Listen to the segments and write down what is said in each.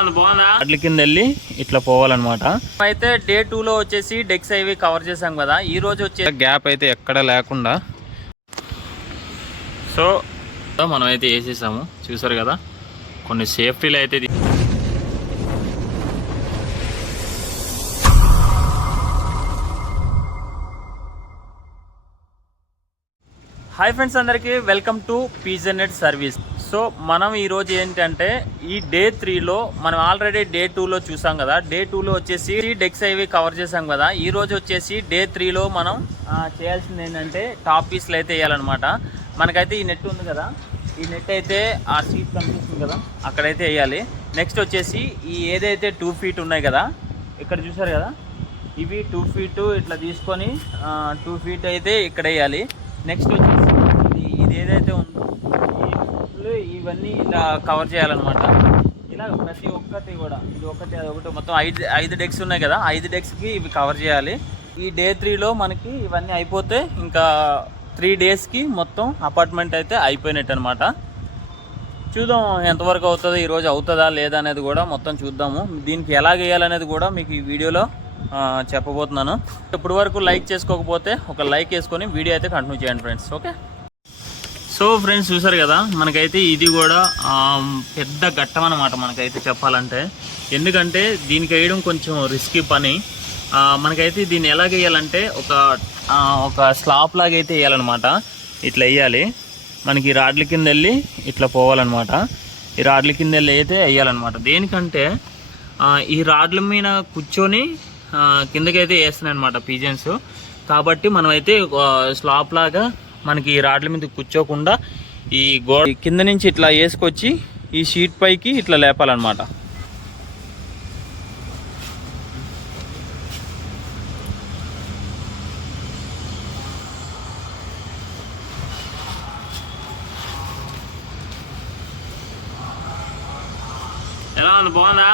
అట్ల కింద వెళ్ళి ఇట్లా పోవాలన్నమాట. అయితే డే 2లో వచ్చేసి డెక్స్ అవి కవర్ చేసాం కదా. ఈ రోజు వచ్చే గ్యాప్ అయితే ఎక్కడ లేకుండా సో మనం అయితే వేసేసాము. చూసారు కదా, కొన్ని సేఫ్టీలు అయితే. హాయ్ ఫ్రెండ్స్, అందరికీ వెల్కమ్ టు పీజనెట్ సర్వీస్. సో మనం ఈరోజు ఏంటంటే ఈ డే 3లో మనం ఆల్రెడీ డే 2లో చూసాం కదా. డే 2లో వచ్చేసి డెక్స్ అవి కవర్ చేసాం కదా. ఈ రోజు వచ్చేసి డే 3లో మనం చేయాల్సింది ఏంటంటే టాప్ పీస్లు అయితే వేయాలన్నమాట. మనకైతే ఈ నెట్ ఉంది కదా, ఈ నెట్ అయితే ఆ సీట్ కనిపిస్తుంది కదా, అక్కడైతే వేయాలి. నెక్స్ట్ వచ్చేసి ఈ ఏదైతే 2 ఫీట్ ఉన్నాయి కదా, ఇక్కడ చూసారు కదా, ఇవి 2 ఫీట్ ఇట్లా తీసుకొని 2 ఫీట్ అయితే ఇక్కడ వేయాలి. నెక్స్ట్ వచ్చేసి ఇది ఏదైతే ఉందో ఇవన్నీ ఇలా కవర్ చేయాలన్నమాట. ఇలా ప్రతి ఒక్కటి కూడా ఇది ఒకటి అదొకటి మొత్తం 5 డెక్స్ ఉన్నాయి కదా, 5 డెక్స్కి ఇవి కవర్ చేయాలి. ఈ డే 3లో మనకి ఇవన్నీ అయిపోతే ఇంకా 3 డేస్కి మొత్తం అపార్ట్మెంట్ అయితే అయిపోయినట్టు అనమాట. చూద్దాం ఎంతవరకు అవుతుందో, ఈరోజు అవుతుందా లేదా అనేది కూడా మొత్తం చూద్దాము. దీనికి ఎలా వేయాలనేది కూడా మీకు ఈ వీడియోలో చెప్పబోతున్నాను. ఇప్పటి వరకు లైక్ చేసుకోకపోతే ఒక లైక్ వేసుకొని వీడియో అయితే కంటిన్యూ చేయండి ఫ్రెండ్స్. ఓకే, సో ఫ్రెండ్స్ చూసారు కదా, మనకైతే ఇది కూడా పెద్ద ఘట్టం అన్నమాట మనకైతే చెప్పాలంటే. ఎందుకంటే దీనికి వేయడం కొంచెం రిస్కీ పని. మనకైతే దీన్ని ఎలా వేయాలంటే ఒక స్లాబ్ లాగా అయితే వేయాలన్నమాట. ఇట్లా వేయాలి. మనకి రాడ్ల కింద వెళ్ళి ఇట్లా పోవాలన్నమాట. ఈ రాడ్ల కింద వెళ్ళి అయితే వేయాలన్నమాట. దేనికంటే ఈ రాడ్ల మీద కూర్చొని కిందకైతే వేస్తున్నాయి అనమాట పీజన్స్. కాబట్టి మనమైతే స్లాబ్ లాగా మనకి ఈ రాడ్ల మీద కూర్చోకుండా ఈ గోడ కింద నుంచి ఇట్లా వేసుకొచ్చి ఈ షీట్ పైకి ఇట్లా లేపాలన్నమాట. ఎలా ఉంది, బాగుందా?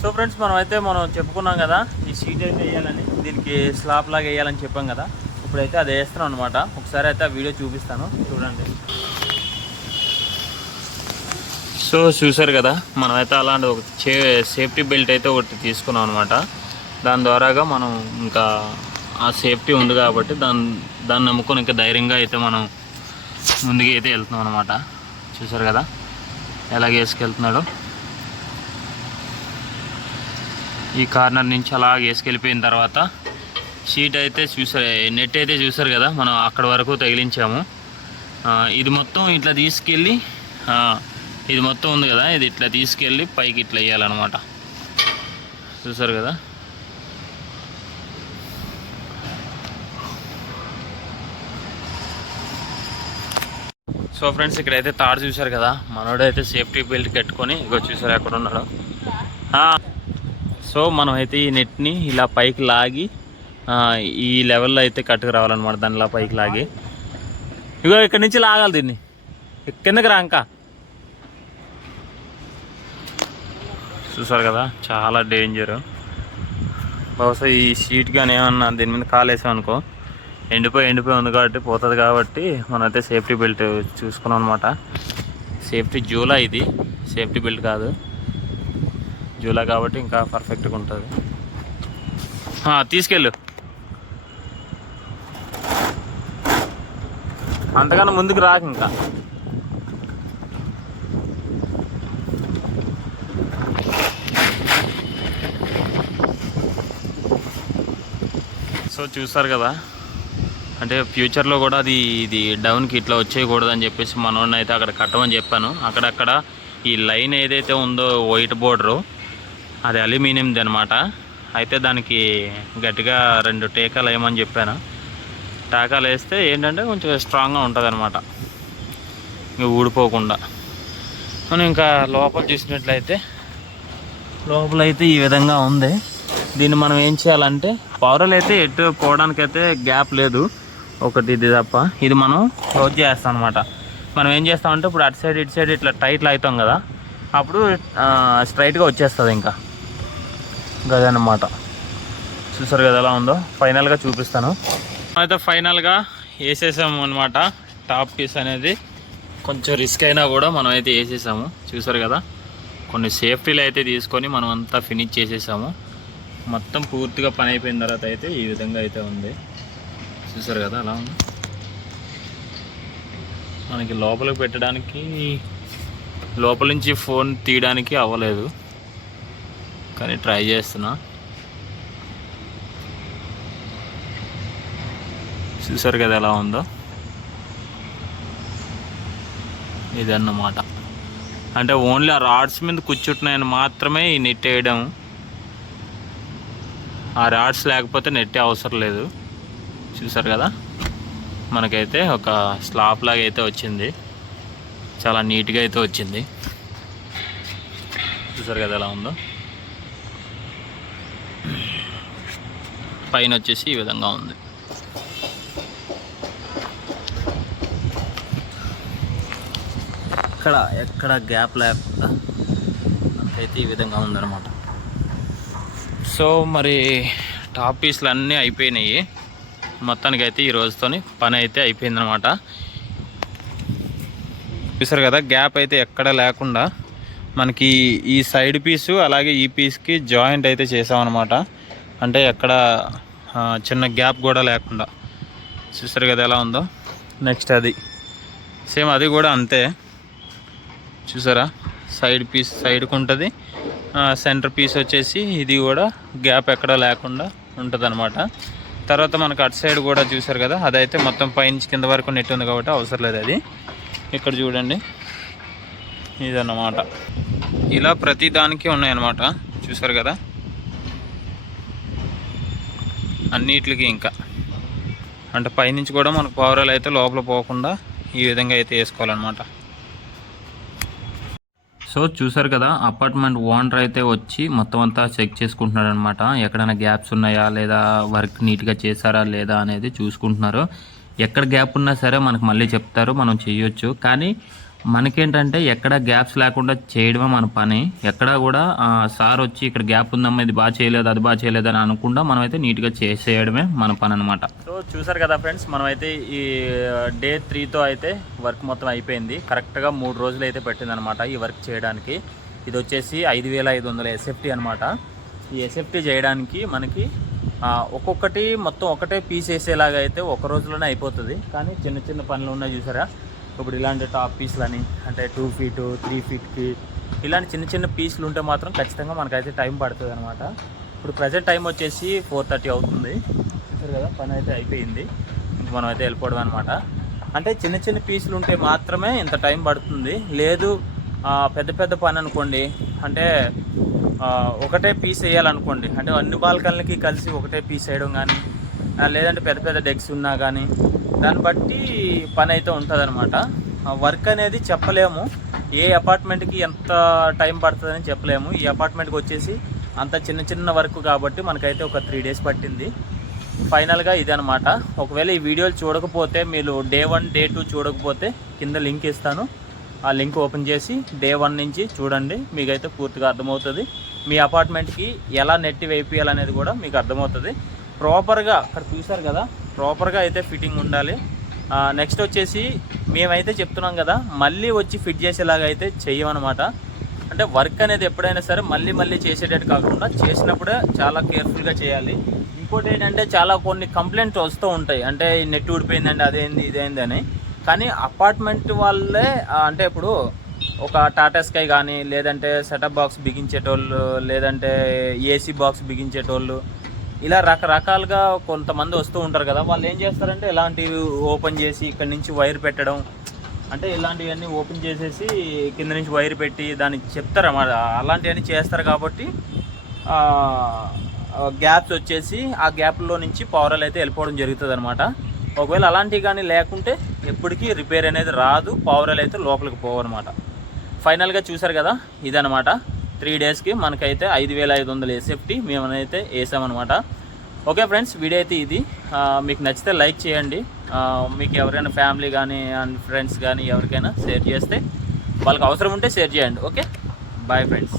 సో ఫ్రెండ్స్ మనం చెప్పుకున్నాం కదా, ఈ షీట్ అయితే వేయాలని, దీనికి స్లాబ్ లాగా వేయాలని చెప్పాం కదా. ఇప్పుడైతే అది వేస్తున్నాం అనమాట. ఒకసారి అయితే ఆ వీడియో చూపిస్తాను, చూడండి. సో చూసారు కదా, మనమైతే అలాంటి ఒక సేఫ్టీ బెల్ట్ అయితే ఒకటి తీసుకున్నాం అనమాట. దాని ద్వారాగా మనం ఇంకా ఆ సేఫ్టీ ఉంది కాబట్టి దాన్ని నమ్ముకొని ఇంకా ధైర్యంగా అయితే మనం ముందుకు అయితే వెళ్తున్నాం అనమాట. చూసారు కదా ఎలాగ వేసుకెళ్తున్నాడు. ఈ కార్నర్ నుంచి అలా వేసుకెళ్ళిపోయిన తర్వాత షీట్ అయితే నెట్ అయితే చూసారు కదా, మనం అక్కడ వరకు తగిలించాము. ఇది మొత్తం ఇట్లా తీసుకెళ్ళి ఇది మొత్తం ఉంది కదా, ఇది ఇట్లా తీసుకెళ్ళి పైకి ఇట్లా వేయాలన్నమాట. చూసారు కదా. సో ఫ్రెండ్స్ ఇక్కడైతే తాడు చూసారు కదా, మనోడైతే సేఫ్టీ బెల్ట్ కట్టుకొని ఇగో చూసారు ఎక్కడ ఉన్నాడు. సో మనం అయితే ఈ నెట్ని ఇలా పైకి లాగి ఈ లెవెల్లో అయితే కట్టుకు రావాలన్నమాట. దాన్ని ఇలా పైకి లాగి ఇగో ఇక్కడి నుంచి లాగాలి, దీన్ని కిందకి రా. ఇంకా చూసారు కదా, చాలా డేంజరు. బహుశా ఈ షీట్ కానీ ఏమన్నా దీని మీద కాలేసామనుకో ఎండిపోయి ఉంది కాబట్టి పోతుంది. కాబట్టి మనమైతే సేఫ్టీ బెల్ట్ చూసుకున్నాం అనమాట. సేఫ్టీ జూలా, ఇది సేఫ్టీ బెల్ట్ కాదు, జూలా కాబట్టి ఇంకా పర్ఫెక్ట్గా ఉంటుంది. తీసుకెళ్ళు, అంతకన్నా ముందుకు రాక. ఇంకా సో చూసారు కదా, అంటే ఫ్యూచర్లో కూడా ఇది డౌన్కి ఇట్లా వచ్చేయకూడదని చెప్పేసి మనోడిని అయితే అక్కడ కట్టమని చెప్పాను. అక్కడక్కడ ఈ లైన్ ఏదైతే ఉందో వైట్ బోర్డరు, అది అల్యూమినియంది అనమాట. అయితే దానికి గట్టిగా 2 టేకాలు వేయమని చెప్పాను. టాకాలు వేస్తే ఏంటంటే కొంచెం స్ట్రాంగ్గా ఉంటుంది అనమాట, ఇంకా ఊడిపోకుండా. మనం ఇంకా లోపల చూసినట్లయితే లోపలైతే ఈ విధంగా ఉంది. దీన్ని మనం ఏం చేయాలంటే పవర్లు అయితే ఎటు పోవడానికైతే గ్యాప్ లేదు, ఒకటి ఇది తప్ప. ఇది మనం క్లోజ్ చేస్తాం అనమాట. మనం ఏం చేస్తామంటే ఇప్పుడు అటు సైడ్ ఇటు సైడ్ ఇట్లా టైట్లు అవుతాం కదా, అప్పుడు స్ట్రైట్గా వచ్చేస్తుంది. ఇంకా గదన్నమాట. చూసారు కదా ఎలా ఉందో. ఫైనల్గా చూపిస్తాను. అయితే ఫైనల్గా వేసేసాము అనమాట. టాప్ పీస్ అనేది కొంచెం రిస్క్ అయినా కూడా మనం అయితే వేసేసాము. చూసారు కదా, కొన్ని సేఫ్టీలు అయితే తీసుకొని మనం అంతా ఫినిష్ చేసేసాము. మొత్తం పూర్తిగా పని అయిపోయిన తర్వాత అయితే ఈ విధంగా అయితే ఉంది. చూసారు కదా అలా ఉంది. మనకి లోపలికి పెట్టడానికి, లోపల నుంచి ఫోన్ తీయడానికి అవ్వలేదు, కానీ ట్రై చేస్తున్నా. చూసారు కదా ఎలా ఉందో. ఇదన్నమాట. అంటే ఓన్లీ ఆ రాడ్స్ మీద కూర్చుంటున్నాయని మాత్రమే ఈ నెట్ వేయడం. ఆ రాడ్స్ లేకపోతే నెట్టే అవసరం లేదు. చూసారు కదా, మనకైతే ఒక స్లాబ్ లాగా అయితే వచ్చింది. చాలా నీట్గా అయితే వచ్చింది. చూసారు కదా ఎలా ఉందో. పైన వచ్చేసి ఈ విధంగా ఉంది. ఎక్కడ గ్యాప్ లేకుండా మనకైతే ఈ విధంగా ఉందన్నమాట. సో మరి టాప్ పీస్లు అన్నీ అయిపోయినాయి. మొత్తానికైతే ఈ రోజుతోని పని అయితే అయిపోయిందనమాట. చూసారు కదా, గ్యాప్ అయితే ఎక్కడ లేకుండా మనకి ఈ సైడ్ పీసు అలాగే ఈ పీస్కి జాయింట్ అయితే చేసామన్నమాట. అంటే ఎక్కడ చిన్న గ్యాప్ కూడా లేకుండా. చూసారు కదా ఎలా ఉందో. నెక్స్ట్ అది సేమ్, అది కూడా అంతే. చూసారా, సైడ్ పీస్ సైడ్కి ఉంటుంది, సెంటర్ పీస్ వచ్చేసి ఇది కూడా గ్యాప్ ఎక్కడ లేకుండా ఉంటుంది అనమాట. తర్వాత మనకు అటు సైడ్ కూడా చూసారు కదా, అదైతే మొత్తం పైనుంచి కింద వరకు నెట్ ఉంది కాబట్టి అవసరం లేదు. అది ఇక్కడ చూడండి, ఇదన్నమాట. ఇలా ప్రతి దానికి ఉన్నాయన్నమాట. చూసారు కదా, అన్నిటికి ఇంకా అంటే పైనుంచి కూడా మనకు పవరాలు అయితే లోపల పోకుండా ఈ విధంగా అయితే వేసుకోవాలన్నమాట. సో చూసారు కదా, అపార్ట్మెంట్ ఓనర్ అయితే వచ్చి మొత్తం అంతా చెక్ చేసుకుంటున్నాడు అనమాట. ఎక్కడైనా గ్యాప్స్ ఉన్నాయా లేదా, వర్క్ నీట్గా చేశారా లేదా అనేది చూసుకుంటున్నారు. ఎక్కడ గ్యాప్ ఉన్నా సరే మనకు మళ్ళీ చెప్తారు, మనం చేయొచ్చు. కానీ మనకేంటంటే ఎక్కడ గ్యాప్స్ లేకుండా చేయడమే మన పని. ఎక్కడ కూడా సార్ వచ్చి ఇక్కడ గ్యాప్ ఉందమ్మా, ఇది బాగా చేయలేదు, అది బాగా చేయలేదు అని అనకుండా మనమైతే నీట్గా చేసేయడమే మన పని అనమాట. సో చూసారు కదా ఫ్రెండ్స్, మనమైతే ఈ డే 3తో అయితే వర్క్ మొత్తం అయిపోయింది. కరెక్ట్గా 3 రోజులు అయితే పెట్టిందనమాట ఈ వర్క్ చేయడానికి. ఇది వచ్చేసి 5500 ఎస్ఎఫ్టీ అనమాట. ఈ ఎస్ఎఫ్టీ చేయడానికి మనకి ఒక్కొక్కటి మొత్తం ఒకటే పీస్ వేసేలాగా అయితే ఒక రోజులోనే అయిపోతుంది. కానీ చిన్న చిన్న పనులు ఉన్నాయి చూసారా. ఇప్పుడు ఇలాంటి టాప్ పీస్లని అంటే 2 ఫీట్ 3 ఫీట్కి ఇలాంటి చిన్న చిన్న పీసులు ఉంటే మాత్రం ఖచ్చితంగా మనకైతే టైం పడుతుంది అనమాట. ఇప్పుడు ప్రజెంట్ టైం వచ్చేసి 4:30 అవుతుంది. చూసారు కదా, పని అయితే అయిపోయింది. ఇంక మనం అయితే వెళ్ళిపోవడం అనమాట. అంటే చిన్న చిన్న పీసులు ఉంటే మాత్రమే ఇంత టైం పడుతుంది. లేదు పెద్ద పెద్ద పని అనుకోండి, అంటే ఒకటే పీస్ వేయాలనుకోండి, అంటే అన్ని బాల్కన్లకి కలిసి ఒకటే పీస్ వేయడం కానీ, లేదంటే పెద్ద పెద్ద డెక్స్ ఉన్నా కానీ దాన్ని బట్టి పని అయితే ఉంటుంది అనమాట. వర్క్ అనేది చెప్పలేము, ఏ అపార్ట్మెంట్కి ఎంత టైం పడుతుందని చెప్పలేము. ఈ అపార్ట్మెంట్కి వచ్చేసి అంత చిన్న చిన్న వర్క్ కాబట్టి మనకైతే ఒక 3 డేస్ పట్టింది. ఫైనల్గా ఇదనమాట. ఒకవేళ ఈ వీడియోలు చూడకపోతే, మీరు డే 1 డే 2 చూడకపోతే కింద లింక్ ఇస్తాను. ఆ లింక్ ఓపెన్ చేసి డే 1 నుంచి చూడండి, మీకైతే పూర్తిగా అర్థమవుతుంది. మీ అపార్ట్మెంట్కి ఎలా నెట్ వేపియాలనేది కూడా మీకు అర్థమవుతుంది. ప్రాపర్గా అక్కడ చూసారు కదా, ప్రాపర్గా అయితే ఫిట్టింగ్ ఉండాలి. నెక్స్ట్ వచ్చేసి మేమైతే చెప్తున్నాం కదా, మళ్ళీ వచ్చి ఫిట్ చేసేలాగా అయితే చెయ్యమన్నమాట. అంటే వర్క్ అనేది ఎప్పుడైనా సరే మళ్ళీ మళ్ళీ చేసేటట్టు కాకుండా చేసినప్పుడే చాలా కేర్ఫుల్గా చేయాలి. ఇంకోటి ఏంటంటే చాలా కొన్ని కంప్లైంట్స్ వస్తూ ఉంటాయి, అంటే నెట్ ఊడిపోయిందండి, అదేంది ఇదేంది అని. కానీ అపార్ట్మెంట్ వాళ్ళే అంటే ఇప్పుడు ఒక టాటా స్కై కానీ, లేదంటే సెటప్ బాక్స్ బిగించేటోళ్ళు, లేదంటే ఏసీ బాక్స్ బిగించేటోళ్ళు, ఇలా రకరకాలుగా కొంతమంది వస్తూ ఉంటారు కదా. వాళ్ళు ఏం చేస్తారంటే ఇలాంటివి ఓపెన్ చేసి ఇక్కడ నుంచి వైర్ పెట్టడం, అంటే ఇలాంటివన్నీ ఓపెన్ చేసేసి కింద నుంచి వైర్ పెట్టి దానికి చెప్తారు అన్నమాట. అలాంటివన్నీ చేస్తారు కాబట్టి గ్యాప్స్ వచ్చేసి ఆ గ్యాప్లో నుంచి పవర్లు అయితే వెళ్ళిపోవడం జరుగుతుంది అనమాట. ఒకవేళ అలాంటివి కానీ లేకుంటే ఎప్పటికీ రిపేర్ అనేది రాదు, పవర్లు అయితే లోపలికి పోవన్నమాట. ఫైనల్గా చూసారు కదా, ఇదనమాట. 3 డేస్కి మనకైతే 5500 ఎస్ఎఫ్టీ మేమైతే వేసామన్నమాట. ఓకే ఫ్రెండ్స్, వీడియో అయితే ఇది. మీకు నచ్చితే లైక్ చేయండి. మీకు ఎవరైనా ఫ్యామిలీ కానీ అండ్ ఫ్రెండ్స్ కానీ ఎవరికైనా షేర్ చేస్తే, వాళ్ళకి అవసరం ఉంటే షేర్ చేయండి. Okay, bye friends.